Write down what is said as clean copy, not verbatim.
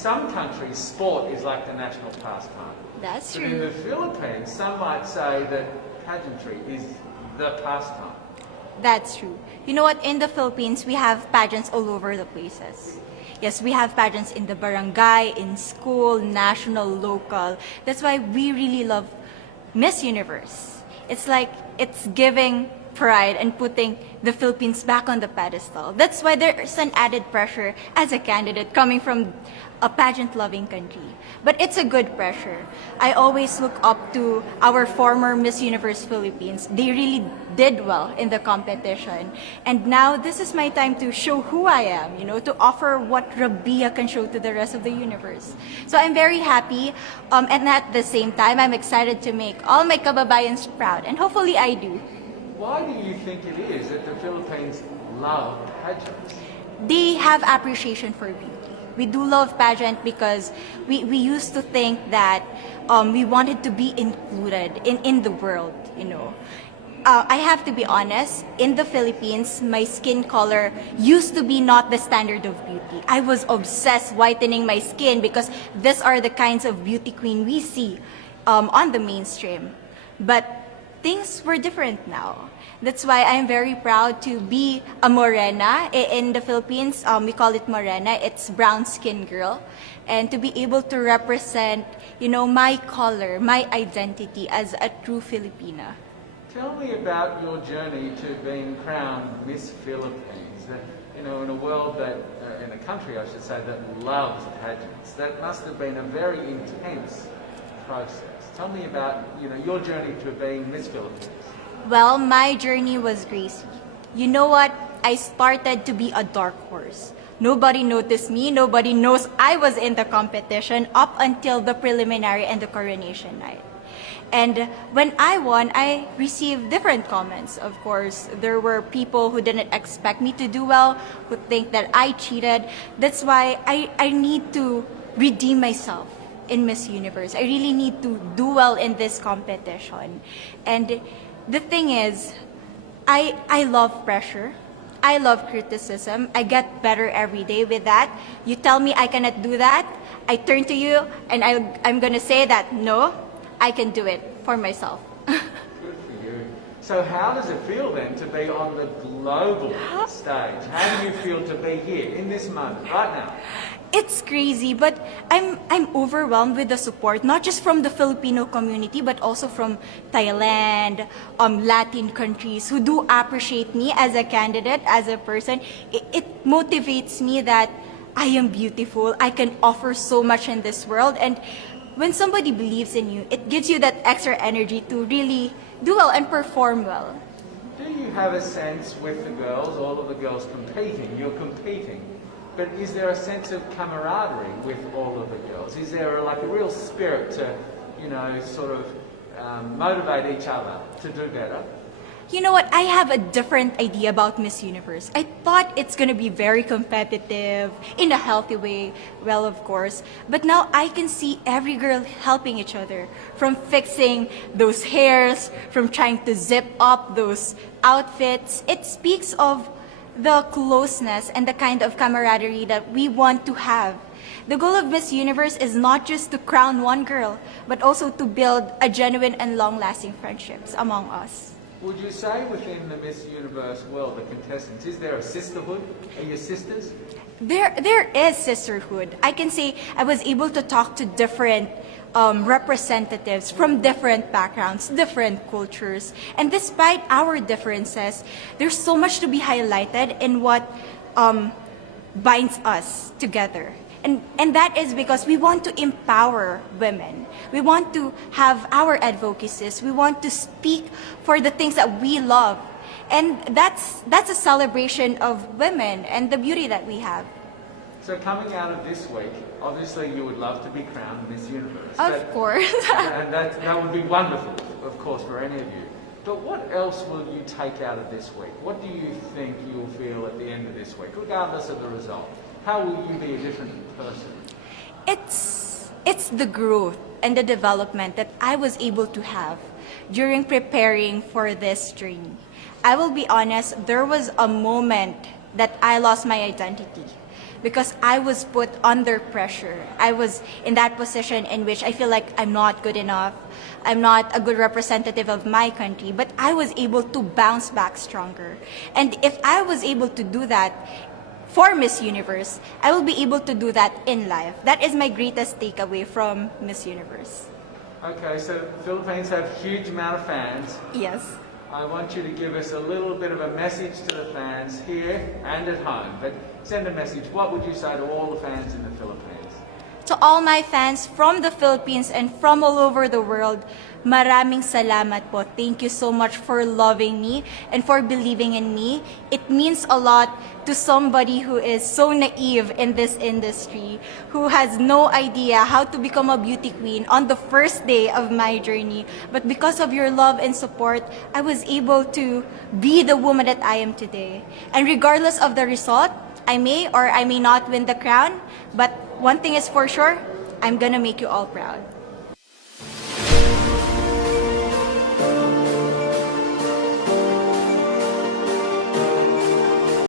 some countries, sport is like the national pastime. That's But in true. the Philippines, some might say that pageantry is the pastime. That's true. You know what? In the Philippines, we have pageants all over the places. Yes, we have pageants in the barangay, in school, national, local. That's why we really love Miss Universe. It's like it's giving pride and putting the Philippines back on the pedestal. That's why there's an added pressure as a candidate coming from a pageant-loving country. But it's a good pressure. I always look up to our former Miss Universe Philippines. They really did well in the competition. And now this is my time to show who I am, to offer what Rabiya can show to the rest of the universe. So I'm very happy, and at the same time, I'm excited to make all my kababayans proud, and hopefully I do. Why do you think it is that the Philippines love pageants? They have appreciation for beauty. We do love pageant because we used to think that we wanted to be included in the world, I have to be honest, in the Philippines, my skin color used to be not the standard of beauty. I was obsessed whitening my skin because these are the kinds of beauty queen we see on the mainstream. But things were different now. That's why I'm very proud to be a morena. In the Philippines, we call it morena. It's brown skin girl. And to be able to represent, my color, my identity as a true Filipina. Tell me about your journey to being crowned Miss Philippines. In a world that, in a country I should say, that loves pageants. That must have been a very intense process. Tell me about, your journey to being Miss Philippines. Well, my journey was crazy. You know what? I started to be a dark horse. Nobody noticed me. Nobody knows I was in the competition up until the preliminary and the coronation night. And when I won, I received different comments. Of course, there were people who didn't expect me to do well, who think that I cheated. That's why I need to redeem myself in Miss Universe. I really need to do well in this competition. And the thing is, I love pressure. I love criticism. I get better every day with that. You tell me I cannot do that, I turn to you and I'm going to say that, no, I can do it for myself. Good for you. So how does it feel then to be on the global stage? How do you feel to be here in this moment, right now? It's crazy, but I'm overwhelmed with the support, not just from the Filipino community, but also from Thailand, Latin countries who do appreciate me as a candidate, as a person. It motivates me that I am beautiful, I can offer so much in this world, and when somebody believes in you, it gives you that extra energy to really do well and perform well. Do you have a sense with the girls, all of the girls competing, you're competing, but is there a sense of camaraderie with all of the girls? Is there a real spirit to, sort of motivate each other to do better? You know what? I have a different idea about Miss Universe. I thought it's going to be very competitive, in a healthy way, well, of course. But now I can see every girl helping each other, from fixing those hairs, from trying to zip up those outfits. It speaks of the closeness and the kind of camaraderie that we want to have. The goal of Miss Universe is not just to crown one girl, but also to build a genuine and long-lasting friendships among us. Would you say within the Miss Universe world, the contestants, is there a sisterhood? Are you sisters? There is sisterhood. I can say I was able to talk to different representatives from different backgrounds, different cultures. And despite our differences, there's so much to be highlighted in what binds us together. And that is because we want to empower women. We want to have our advocacies. We want to speak for the things that we love. And that's a celebration of women and the beauty that we have. So coming out of this week, obviously you would love to be crowned Miss Universe. Of course. And that would be wonderful, of course, for any of you. But what else will you take out of this week? What do you think you'll feel at the end of this week, regardless of the result? How will you be a different person? It's the growth and the development that I was able to have during preparing for this journey. I will be honest, there was a moment that I lost my identity. because I was put under pressure. I was in that position in which I feel like I'm not good enough. I'm not a good representative of my country, but I was able to bounce back stronger. And if I was able to do that for Miss Universe, I will be able to do that in life. That is my greatest takeaway from Miss Universe. Okay, so Philippines have huge amount of fans. Yes. I want you to give us a little bit of a message to the fans here and at home. But send a message. What would you say to all the fans in the Philippines? To all my fans from the Philippines and from all over the world, maraming salamat po. Thank you so much for loving me and for believing in me. It means a lot to somebody who is so naive in this industry, who has no idea how to become a beauty queen on the first day of my journey. But because of your love and support, I was able to be the woman that I am today. And regardless of the result, I may or I may not win the crown, but one thing is for sure, I'm gonna make you all proud.